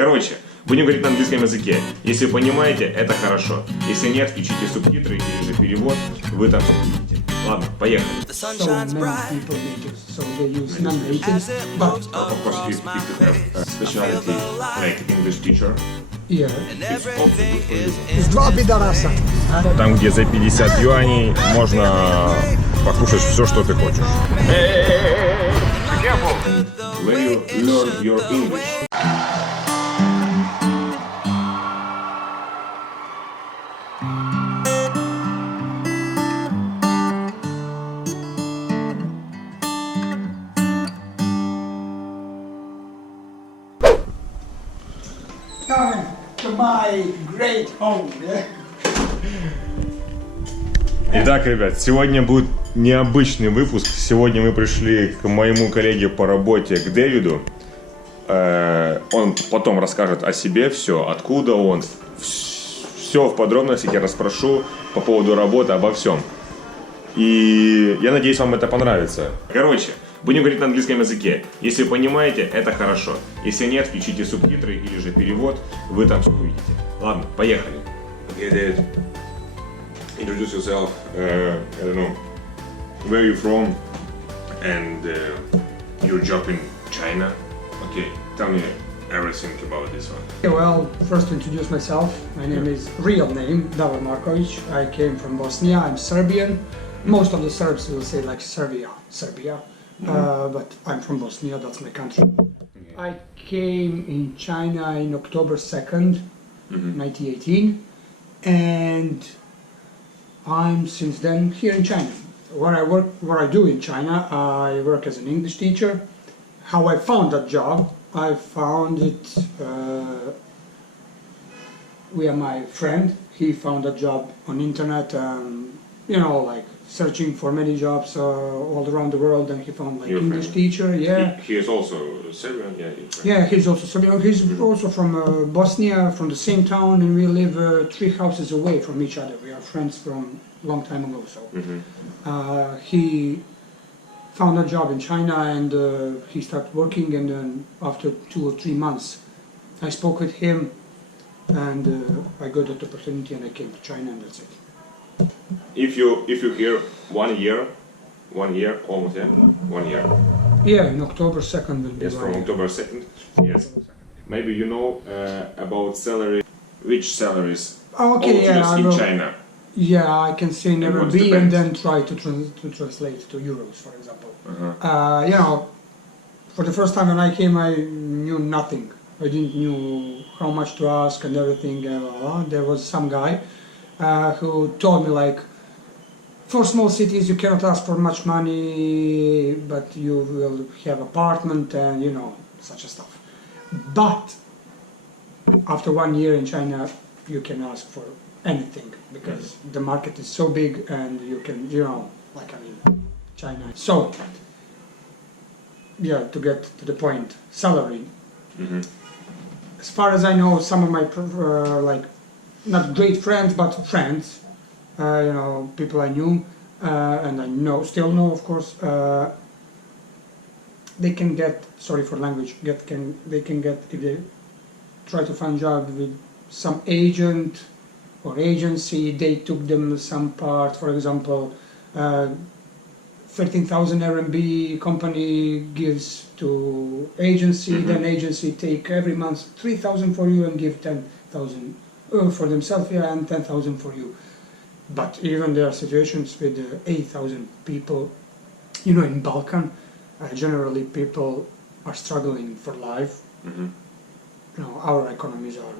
Короче, будем говорить на английском языке. Если понимаете, это хорошо. Если нет, включите субтитры или же перевод, вы там увидите. Ладно, поехали. So many people natives, so they use non-natives, but Of course, if you have a specialty like English teacher, yeah. it's also good for you. Два пидораса. Там, где за 50 юаней можно покушать все, что ты хочешь. When you learn your English. Coming to my great home, yeah? Итак, ребят, сегодня будет необычный выпуск. Сегодня мы пришли к моему коллеге по работе, к Дэвиду. Он потом расскажет о себе все, откуда он. Все в подробностях я расспрошу по поводу работы, обо всем. И я надеюсь, вам это понравится. Короче, будем говорить на английском языке. Если понимаете, это хорошо. Если нет, включите субтитры или же перевод, вы там все увидите. Ладно, поехали. Okay, David. Introduce yourself. I don't know. Where are you from? And your job in China. Okay, tell me everything about this one. Okay, well, first to introduce myself. My name is real name Дэвид. I came from Bosnia. I'm Serbian. Most of the Serbs will say like Serbia. But I'm from Bosnia. That's my country. Okay. I came in China in October 2nd, 1918, and I'm since then here in China. What I do in China, I work as an English teacher. How I found that job, I found it via my friend. He found a job on internet, like searching for many jobs all around the world, and he found like Your English friend. teacher. Yeah. He is also Serbian, yeah. Yeah, he's also Serbian. He's also from Bosnia, from the same town, and we live 3 houses away from each other. We are friends from a long time ago. So he found a job in China, and he started working. And then after 2 or 3 months, I spoke with him, and I got that opportunity, and I came to China, and that's it. If you hear 1 year, almost, yeah? 1 year. Yeah, in October 2nd will be. Yes, from my- October 2nd. Yes. Maybe you know about salary, which salaries Okay, yeah, in I will- China. Yeah, I can say never what's be, the and best? then try to translate to euros, for example. Uh-huh. For the first time when I came, I knew nothing. I didn't knew how much to ask and everything. There was some guy who told me like, for small cities you cannot ask for much money, but you will have apartment and such a stuff. But after 1 year in China, you can ask for anything because the market is so big, and you can, China. So, yeah, to get to the point, salary. As far as I know, some of my not great friends, but friends, people I knew, and I still know, of course, they can get, sorry for language, they can get, if they try to find job with some agent or agency, they took them some part, for example, 13,000 RMB company gives to agency, then agency take every month 3,000 for you and give 10,000 for themselves, and 10,000 for you. But even there are situations with 8,000 people, in Balkan, generally people are struggling for life. Our economies are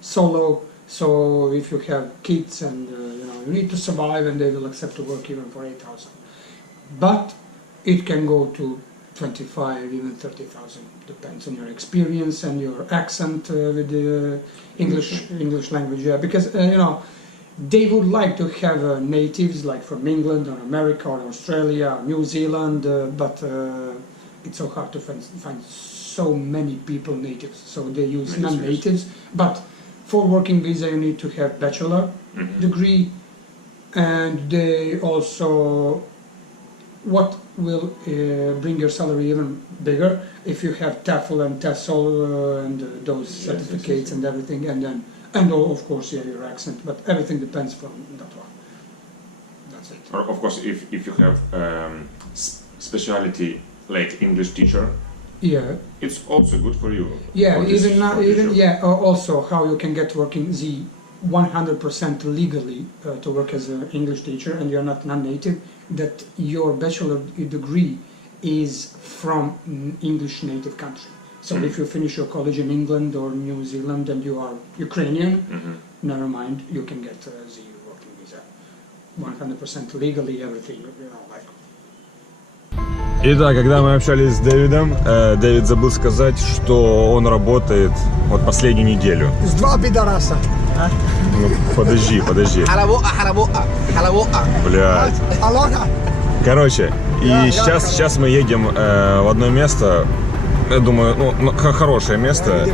so low, so if you have kids and you need to survive, and they will accept to work even for 8,000. But it can go to 25, even 30,000. Depends on your experience and your accent with the English language. Yeah, because they would like to have natives like from England or America or Australia, or New Zealand, but it's so hard to find so many people natives. So they use non-natives. But for working visa, you need to have bachelor degree, and they also what will bring your salary even bigger if you have TEFL and TESOL and those certificates and everything, and then of course your accent, but everything depends from that one. That's it. Or of course, if you have specialty like English teacher, Yeah. it's also good for you. Yeah, for this- even now, for this even job. yeah. Also, how you can get working 100% legally to work as an English teacher, and you're not non-native. That your bachelor degree is from English native country. So if you finish your college in England or New Zealand and you are Ukrainian, never mind, you can get the working visa. 100% legally, everything. You know, like. Итак, когда мы общались с Дэвидом, Дэвид забыл сказать, что он работает вот последнюю неделю. С два пидораса. Ну, подожди. Блядь. Короче, и сейчас мы едем в одно место, я думаю, ну, хорошее место.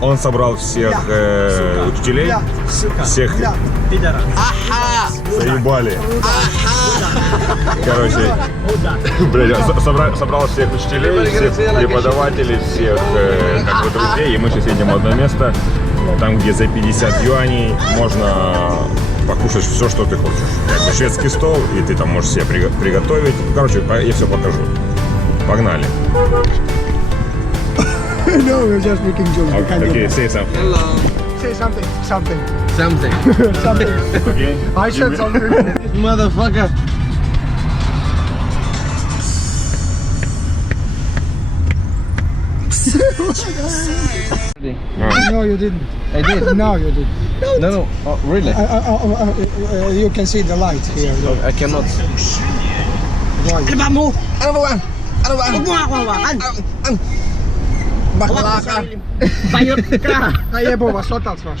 Он собрал всех учителей, всех заебали. Короче, блядь, собрал всех учителей, всех преподавателей, всех как бы друзей, и мы сейчас едем в одно место, там, где за 50 юаней можно покушать все, что ты хочешь. Как бы шведский стол, и ты там можешь себе приготовить. Короче, я все покажу. Погнали. No, we're just making jokes. Okay, say something. Hello. Say something. Something. Okay. I said something. Motherfucker. No, you didn't. I did. No, you didn't. No. Oh, really? You can see the light here. I cannot. Baklaka. Наебу вас, отец ваш.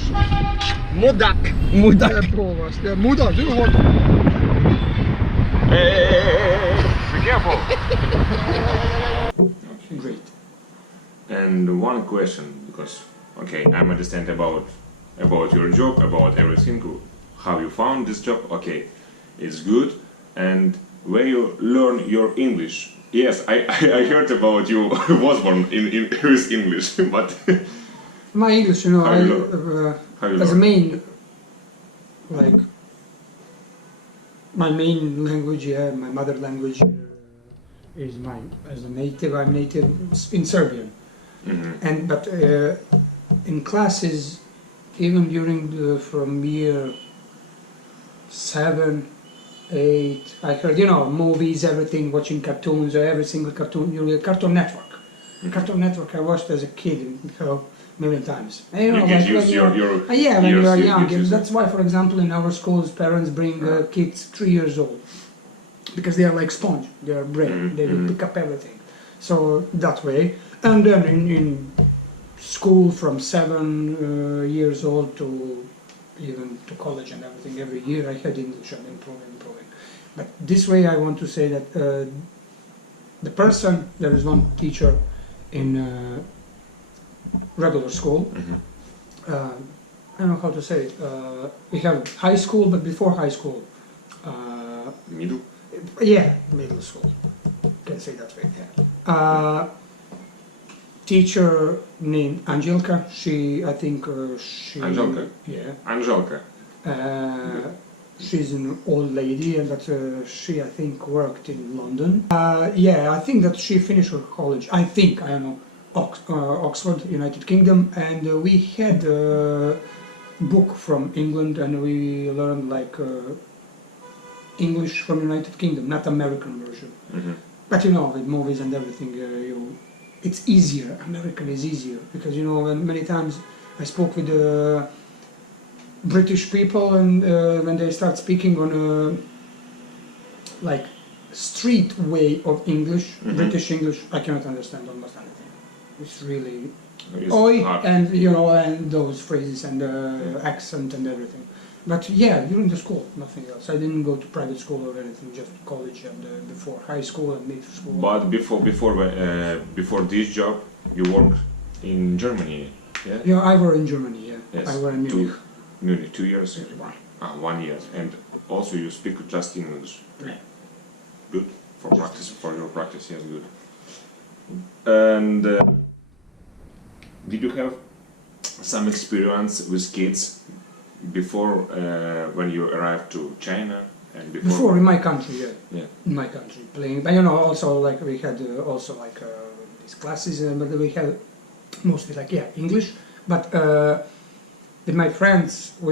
Мудак. Наебу вас. Мудак, вот. Be careful. Great. And one question, because okay, I understand about your job, about everything, how you found this job. Okay, it's good. And where you learn your English? Yes, I heard about you was born in with English, but My English, you know, How you how you as a learn? main, like, my main language, yeah, my mother language is mine. As a native, I'm native in Serbian. And but in classes, even during from year 7, 8, I heard, you know, movies, everything, watching cartoons, or every single cartoon, Cartoon Network. Cartoon Network I watched as a kid, million times. And, You know, get like used when your yeah, when you are ears, young. get used That's why, for example, in our schools, parents bring kids 3 years old because they are like sponge. They are brain. They will pick up everything. So that way, and then in school from 7 years old to even to college and everything, every year I had English and improving. But this way I want to say that the person, there is one teacher in regular school, I don't know how to say it, we have high school, but before high school, middle. yeah, middle school, can say that way, yeah. Teacher named Angelka, I think she... Angelka? Yeah. Angelka. She's an old lady, and that she, I think, worked in London. Yeah, I think that she finished her college. I don't know, Oxford, United Kingdom, and we had a book from England, and we learned like English from United Kingdom, not American version. But you know, with movies and everything, it's easier. American is easier because you know, many times I spoke with British people, and when they start speaking on a like street way of English, British English, I cannot understand almost anything. It's really oi, hard. and you know, and those phrases and accent and everything. But yeah, during the school, nothing else. I didn't go to private school or anything, just college and before high school and middle school. But before this job, you worked in Germany, yeah? Yeah, I were in Germany. Yeah, Yes. I were in Munich. Munich, 2 years. Why? 1 year, and also you speak just English. Yeah. Good. For practice, for your practice, yes, good. And did you have some experience with kids before when you arrived to China and Before in my country, yeah. Yeah. In my country, playing. But you know, also like we had also like these classes, but we had mostly like English. But with my friends, but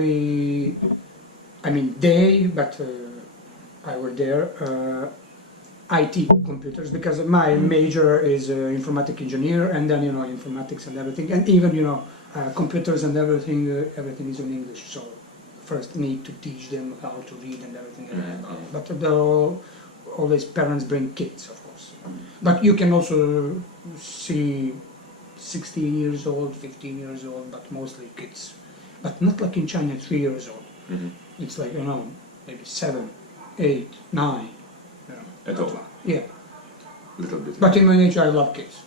I were there. IT computers, because my major is informatic engineer, and then informatics and everything, and even computers and everything is in English. So first need to teach them how to read and everything. But always parents bring kids, of course. But you can also see 16 years old, 15 years old, but mostly kids. But not like in China, 3 years old. It's like maybe 7, 8, 9. At all? Yeah. Little bit. But in my age, I love kids.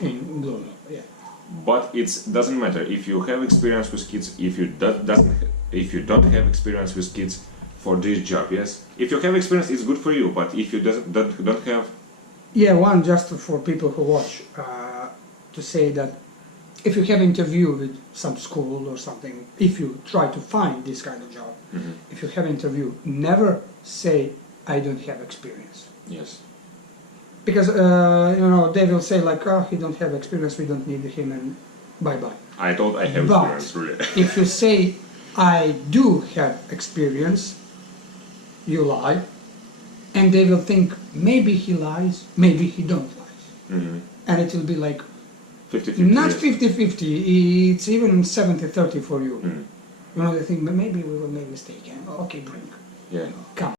In global, yeah. But it doesn't matter if you have experience with kids, if you don't have experience with kids for this job. Yes, if you have experience, it's good for you. But if you don't have, one just for people who watch, to say that if you have interview with some school or something, if you try to find this kind of job, if you have interview, never say I don't have experience. yes, Because they will say like, oh, he don't have experience, we don't need him, and bye bye. I thought I have But experience really. if you say I do have experience, you lie, and they will think maybe he lies, maybe he don't lie, and it will be like 50-50. not yes. 50-50. It's even 70-30 for you. They think maybe we will make mistake. And, okay, bring. Yeah. Come.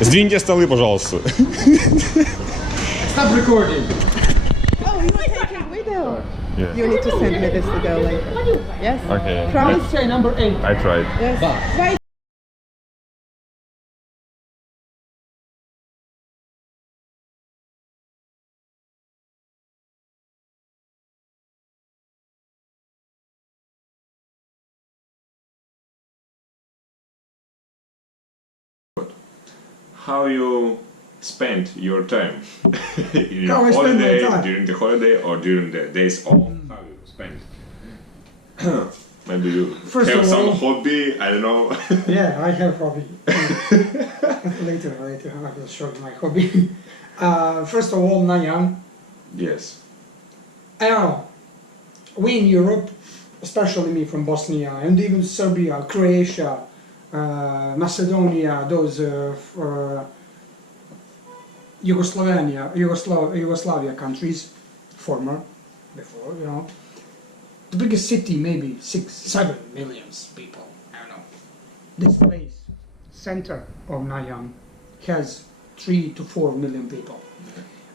Сдвиньте столы, пожалуйста. Stop recording. Oh, you are taking video. Yeah. You need to send me this to go later. Yes? Okay. Promise? Say number 8. I tried. Yes. Wait. How you spend your time in your How I spend my holiday, time? during the holiday, or during the days off? How you spend? Maybe you First have of some all- hobby. I don't know. Yeah, I have hobby. later I will show you my hobby. First of all, Nanyang. Yes. I don't know. We in Europe, especially me from Bosnia and even Serbia, Croatia, Macedonia, those Yugoslavia countries, former, before, the biggest city maybe 6-7 million people. I don't know. This place, center of Nanyang, has 3 to 4 million people.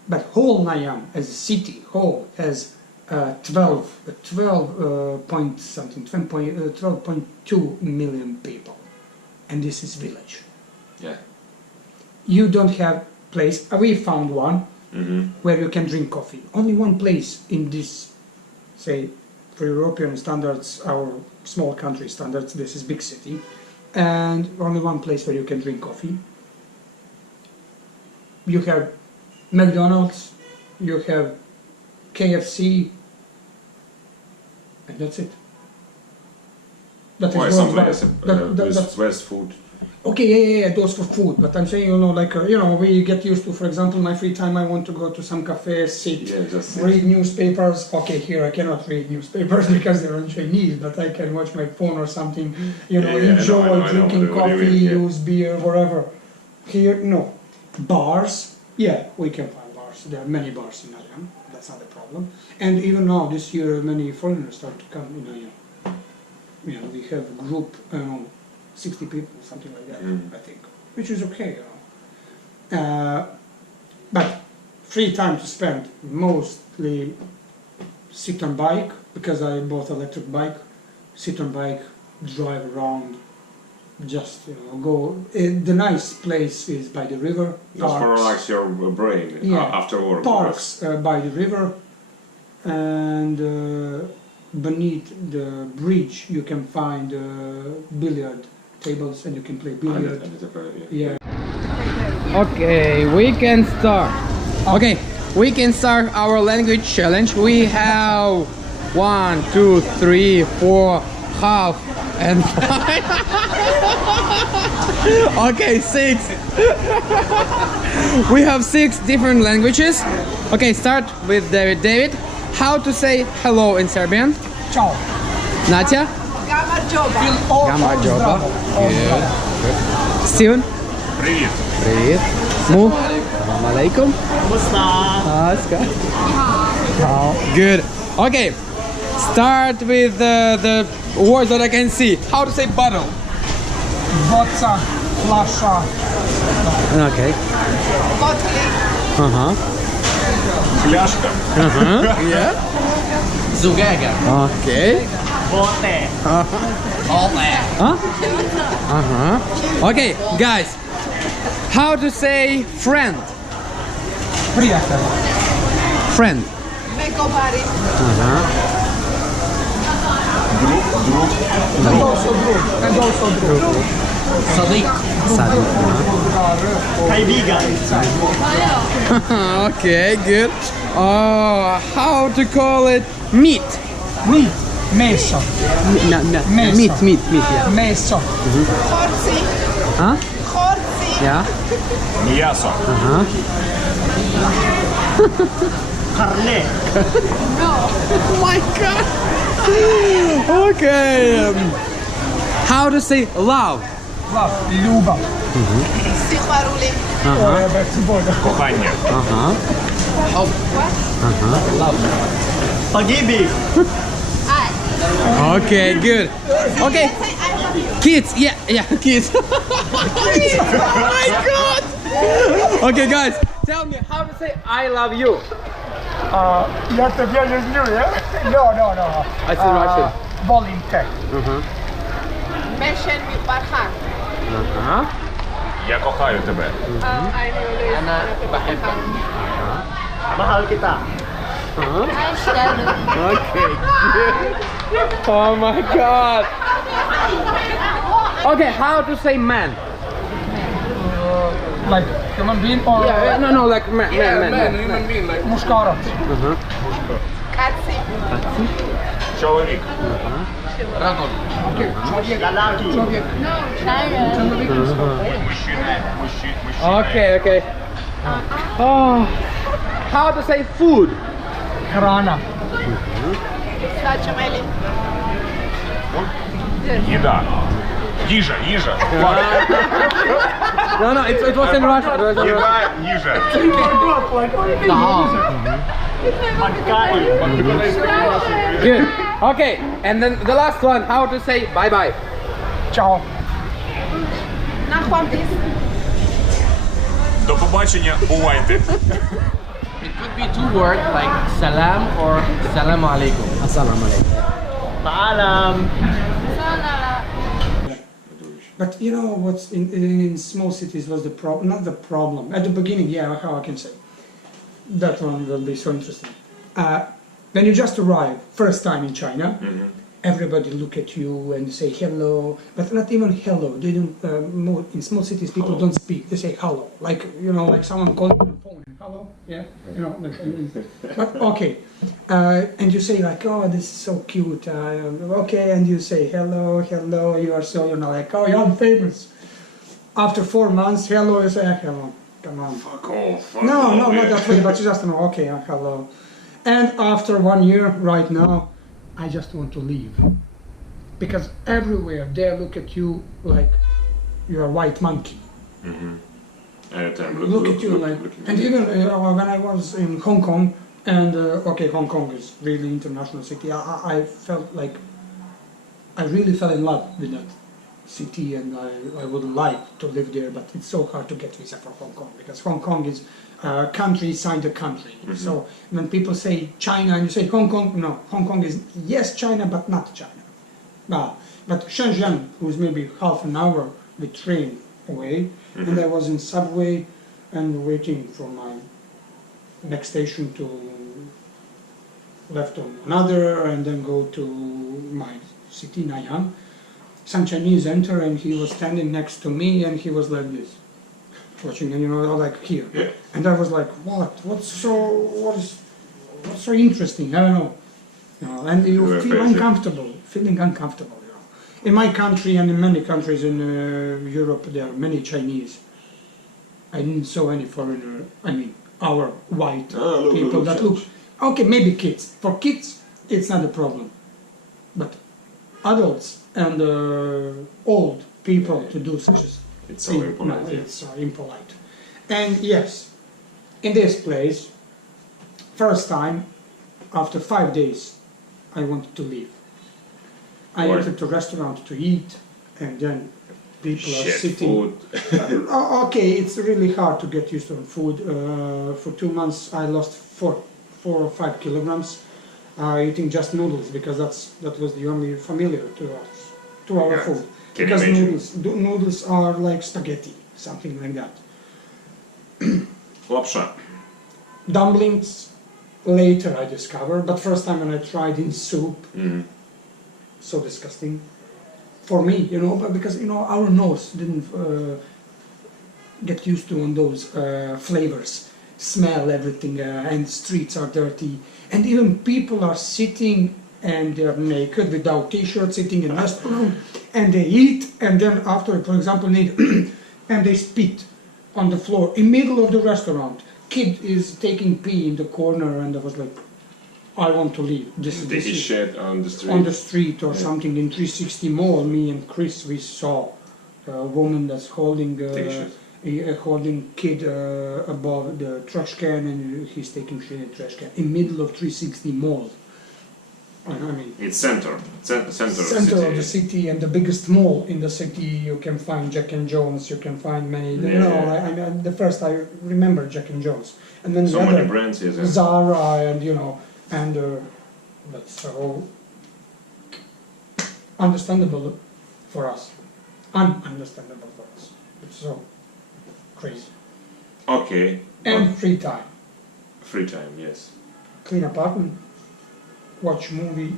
But whole Nanyang as a city whole has 12.2 million people, and this is village. Yeah. You don't have place. We found one where you can drink coffee. Only one place in this, say, for European standards, our small country standards, this is big city, and only one place where you can drink coffee. You have McDonald's, you have KFC, and that's it. That is Why worldwide. somewhere That's West food? okay, yeah, those for food, but I'm saying, like, we get used to, for example, my free time, I want to go to some cafe, sit, Yeah, just sit. read newspapers. Okay, here I cannot read newspapers because they're in Chinese, but I can watch my phone or something, Yeah, enjoy I know drinking what you coffee, mean, yeah. use beer, whatever. Here, no. Bars, yeah, we can find bars. There are many bars in Iran, that's not a problem. And even now, this year, many foreigners start to come in Iran. We have a group, 60 people, something like that, I think, which is okay, but free time to spend, mostly sit on bike, because I bought electric bike, sit on bike, drive around, just, go. The nice place is by the river, Just for relax your brain after work. parks by the river, and beneath the bridge you can find billiard tables and you can play billiard. Yeah. Okay, we can start. Okay, we can start our language challenge. We have 1, 2, 3, 4, half, and 5. Okay, 6. We have 6 different languages. Okay, start with David. David, how to say hello in Serbian? Ciao. Natya? Gama joba. Good. Steven? Привет. Привет. Mu? Assalamu alaikum. Good. Okay. Start with the words that I can see. How to say bottle? Vodka, flasha. Okay. Фляжка. Yeah. Zugaga. Okay. Okay, guys. How to say friend? Приятель. Friend. And also друг. Sadiq. Okay, good. How to call it meat? Meat. Meso. Meat, yeah. Meso. Huh? Yeah. Мясо. Oh my god. Okay. How to say love? Love. Ljubav. Кохання. Okay, good. Okay. Kids, yeah, kids. Oh my god. Okay, guys, tell me how to say I love you. Я тебя люблю, yeah? No. I say Russian. Volim te. Я кохаю тебе. Okay. Oh my god. Okay, how to say man? Like human being or Yeah, no, like man. human being, like muškarac. Чоловік. Okay. Oh, how to say food? Hrana. Їда. Їжа. No, it was in Russian. Їда, їжа. Good. Okay, and then the last one, how to say bye-bye? Ciao. До побачення, бувайте. It could be 2 words like salam or salam alaikum. Assalamu alaikum. But what's in small cities was the problem, not the problem. At the beginning, yeah, how I can say. That one will be so interesting. When you just arrive, first time in China, everybody look at you and say hello, but not even hello. They don't. In small cities, people don't speak. They say hello, like like someone calling on the phone. Hello, yeah, but okay, and you say like, oh, this is so cute. Okay, and you say hello, hello. You are so like, oh, I'm famous. After 4 months, hello, you say hello. Come on. Fuck off. No, not that way, but you just know, okay, hello. And after 1 year, right now, I just want to leave. Because everywhere they look at you like you're a white monkey. Look at you like, and even when I was in Hong Kong, and okay, Hong Kong is really international city, I felt like, I really fell in love with that city, and I would like to live there, but it's so hard to get visa for Hong Kong, because Hong Kong is a country inside a country. So when people say China and you say Hong Kong, no, Hong Kong is yes China, but not China. But Shenzhen, who's maybe half an hour with train away, and I was in subway and waiting for my next station to left on another, and then go to my city, Nanyang. Some Chinese enter, and he was standing next to me, and he was like this, watching, and like here. And I was like, what's so interesting? I don't know. And you feel uncomfortable, feeling uncomfortable. In my country and in many countries in Europe, there are many Chinese. I didn't saw any foreigner. I mean, our white people that look. Okay, maybe kids. For kids, it's not a problem, but adults and old people to do such as it's so impolite. No, it's impolite. And yes, in this place, first time, after 5 days, I wanted to leave. I entered the restaurant to eat, and then people are sitting. Food. Okay, it's really hard to get used to food. For 2 months, I lost 4 or 5 kilograms eating just noodles, because that was the only familiar to us, to our food. Because noodles are like spaghetti, something like that. Lapsha. Dumplings, later I discovered, but first time when I tried in soup, so disgusting for me, but because our nose didn't get used to on those flavors, smell everything, and streets are dirty, and even people are sitting and they're naked without t-shirts, sitting in a restaurant, and they eat, and then after, for example, and they spit on the floor in middle of the restaurant. Kid is taking pee in the corner, and I was like, I want to leave. This is shit on the street. On the street or something. In 360 Mall, me and Chris, we saw a woman that's holding kid above the trash can, and he's taking shit in the trash can in middle of 360 Mall. I mean, it's center of the city, and the biggest mall in the city. You can find Jack and Jones. You can find many. The first I remember Jack and Jones, and then so many brands, Zara, and and that's so understandable for us. Ununderstandable for us. It's so crazy. Okay. And free time. Free time, yes. Clean apartment. Watch movie,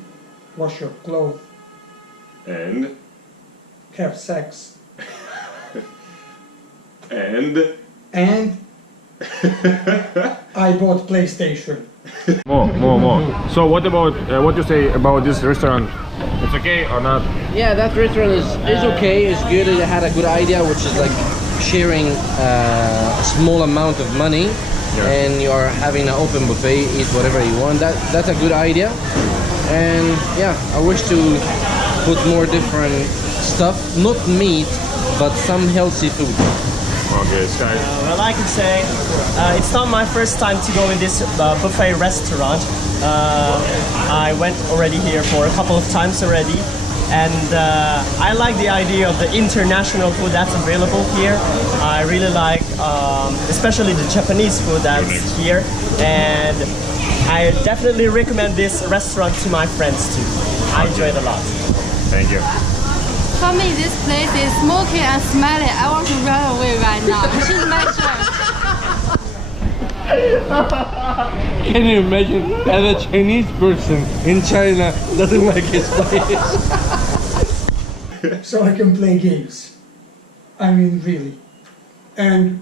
wash your clothes, and have sex, and I bought PlayStation. More. So what about what you say about this restaurant? It's okay or not? Yeah, that restaurant is okay, it's good. It had a good idea, which is like sharing a small amount of money. And you are having an open buffet, eat whatever you want. That's a good idea. And yeah, I wish to put more different stuff, not meat, but some healthy food. Okay, Sky. Well, I can say it's not my first time to go in this buffet restaurant. I went already here for a couple of times already. And I like the idea of the international food that's available here. I really like, especially the Japanese food that's here. And I definitely recommend this restaurant to my friends too. I enjoy it a lot. Thank you. For me, this place is smoky and smelly. I want to run away right now. She's my shirt. Can you imagine as a Chinese person in China doesn't like his place? So I can play games. I mean, really. And,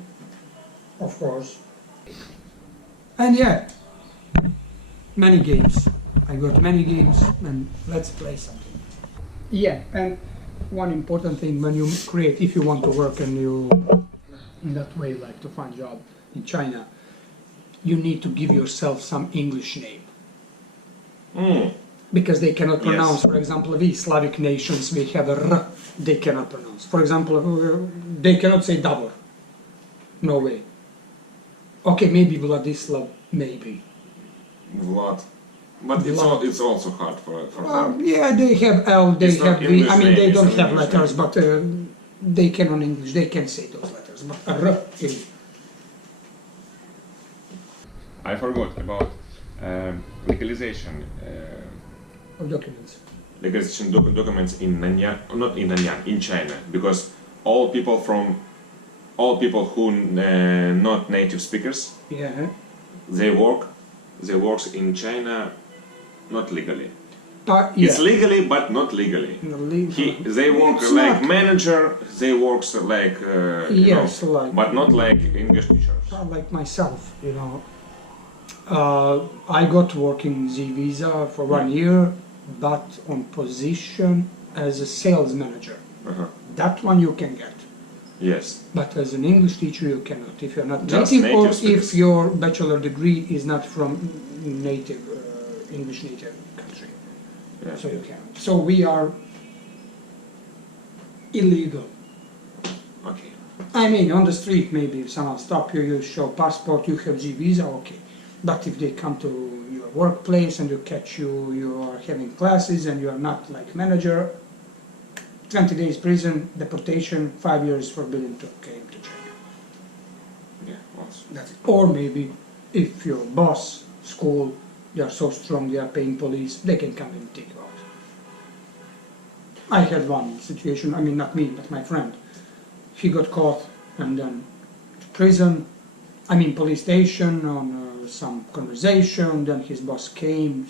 of course. And yeah, many games. I got many games and let's play something. Yeah, and one important thing when you create, if you want to work and you, in that way, like to find job in China, you need to give yourself some English name. Because they cannot pronounce, for example, we Slavic nations, we have a R, they cannot pronounce. For example, they cannot say Davor. No way. Okay, maybe Vladislav, maybe. Vlad. But it's also hard for them. Yeah, they have L, they It's have not V, English I mean, name, they it's don't not have English letters, name. but they can on English, they can say those letters, but a R is. I forgot about legalization. Of documents. Legalization documents in Nanyang, not in Nanyang, in China, because all people who not native speakers, Yeah. they work in China not legally. Yeah. It's legally, but not legally. They work It's like not. manager, they work like, Yes, like- but not like English teachers. Like myself, you know. I got working Z visa for 1 year, but on position as a sales manager. That one you can get. Yes. But as an English teacher you cannot, if you're not Just native, or native speakers. if your bachelor degree is not from native, English native country. Yeah. So you cannot. So we are illegal. Okay. I mean, on the street maybe if someone stop you, you show passport, you have G visa, okay. But if they come to your workplace and you catch you are having classes and you are not like manager, 20 days prison, deportation, 5 years forbidden to came to China. Yeah. Also. That's it. Or maybe if your boss, school, they are so strong, they are paying police, they can come and take you out. I had one situation, I mean not me, but my friend. He got caught and then to prison, I mean police station on some conversation, then his boss came,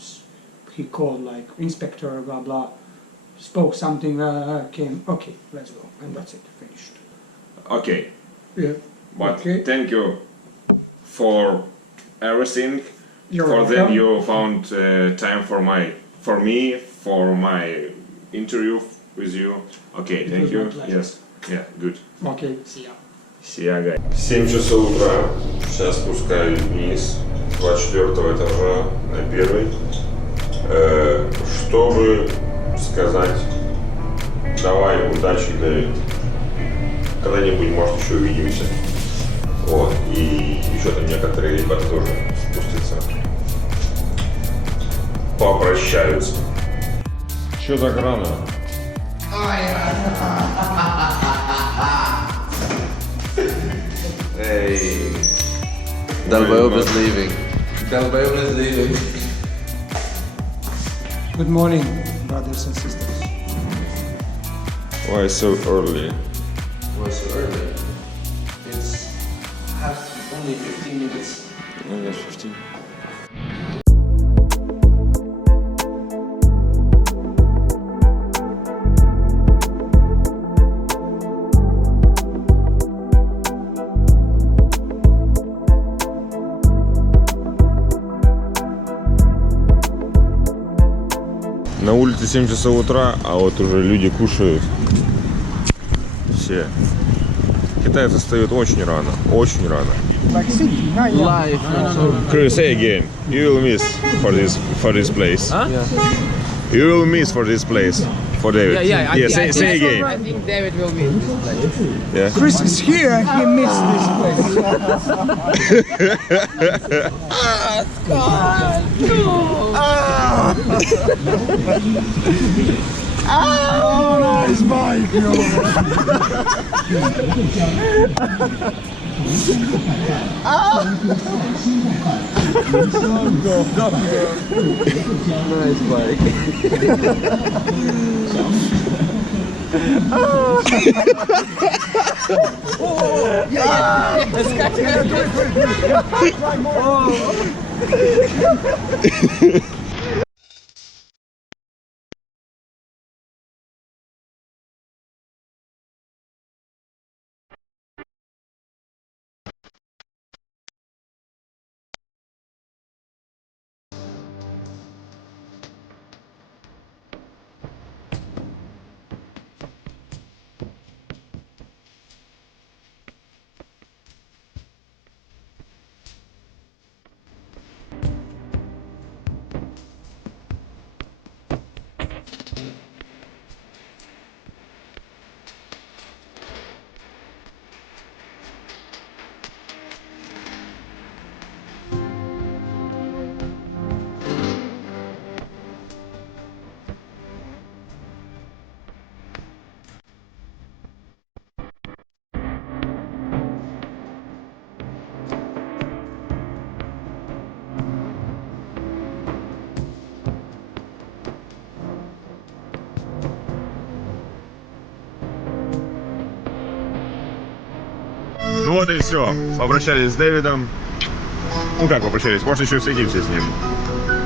he called like inspector, blah blah, spoke something, came, okay, let's go, and that's it, finished. Okay. Yeah. But Okay. thank you for everything. You're for welcome. that you found time for me for my interview with you. Okay, It thank was you. my pleasure. Yes. Yeah, good. Okay, see ya. See ya, guys. 7 часов утра, сейчас спускаюсь вниз, с 24 этажа на 1, чтобы сказать давай, удачи, Дэвид. Когда-нибудь, может, еще увидимся. Вот, и еще там некоторые ребята тоже спустятся. Попрощаются. Че так рано? Hey. Dalbayob is leaving. Dalbayob is leaving. Good morning, brothers and sisters. Why so early? Why so early? It's only 15 minutes. Yeah, 15. На улице 7 часов утра, а вот уже люди кушают. Все. Китайцы встают очень рано, очень рано. Live. Chris, say again. You will miss for this place. Huh? You will miss for this place for David. Yeah, say again. I think David will meet this place. Yeah. Chris is here, he missed this place. Oh, nice bike, Nice bike. Ну вот и все. Попрощались с Дэвидом. Ну как попрощались? Может еще встретимся с ним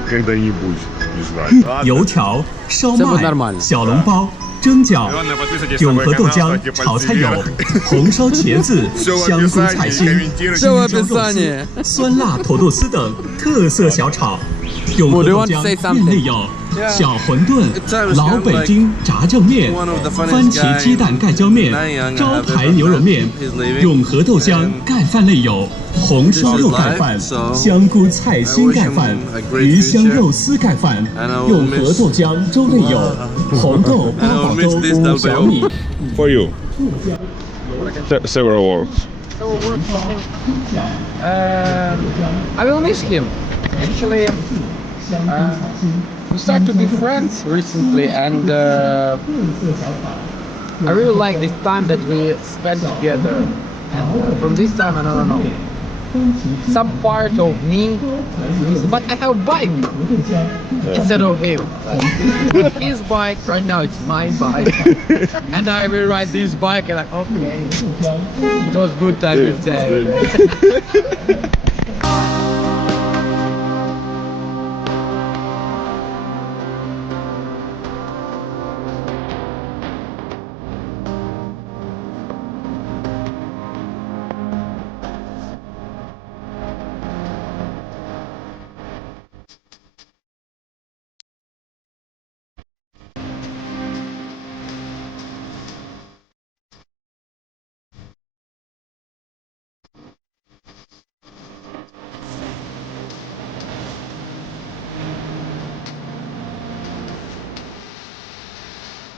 когда-нибудь. Не знаю. 油条、烧 这不麦 нормально. 小笼包、蒸饺、 Главное, подписывайтесь на 永 мой 和豆 канал, 浆 ставьте 炒菜 пальцы 友 вверх. 红烧茄子、 Все в 香菇菜 описании, 心、 комментируйте. 这我 青椒肉 описание. 丝、酸辣土豆丝等特色小炒。永和 Would you 豆 want to 浆 say 面 something? 内有小馄饨、老北京炸酱面、番茄鸡蛋盖浇面、招牌牛肉面。永和豆浆盖饭类有红烧肉盖饭、香菇菜心盖饭、鱼香肉丝盖饭。永和豆浆粥类有红豆八宝粥、五小米。 For you. Several words. I will miss him. Actually, we started to be friends recently, and I really like this time that we spent together. And from this time, I don't know, some part of me, but I have a bike instead of him. His bike right now, it's my bike, and I will ride this bike. And like, okay, it was good time with Dad.